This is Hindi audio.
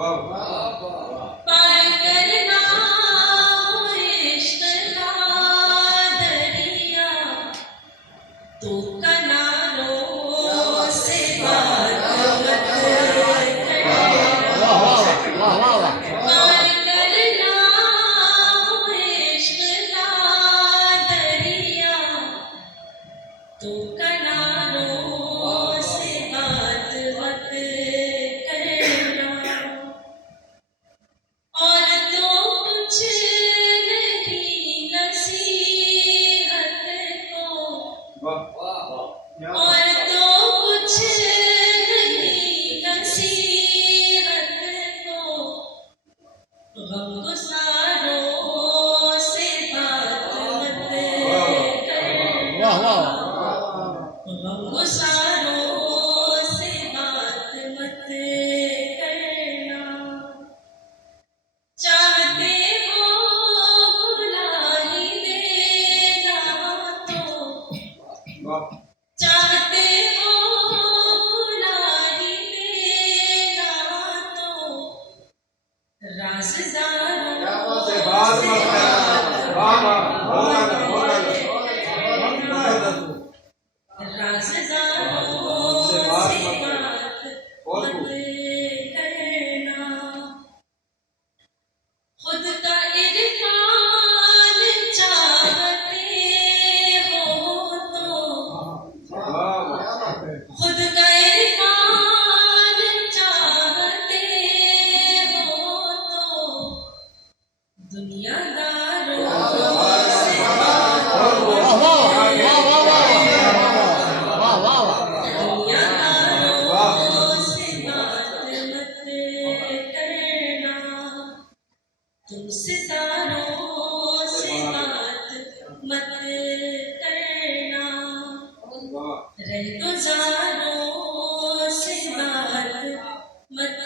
पार करना इश्क का दरिया तो किनारों से बात मत करना। पार करना इश्क का दरिया तो किनारों से बात मत करना। और तो कुछ नहीं नसीहत को, और तो कुछ नहीं नसीहत को, गमगुसारों से बात मत करना। गमगुसारों से बात मत करना। चाहते हो भुला ही देना तो, चाहते हो भुला ही देना तो, राज़दारों से बात मत करना। राज़दारों से बात मत करना। खुद का इरफान चाहते हो तो, खुद का इरफान चाहते हो तो, दुनियादारों से बात दुनियादारों से बात मत करना। तुम सितारों से बात मत करना। रहगुजारों से बात मत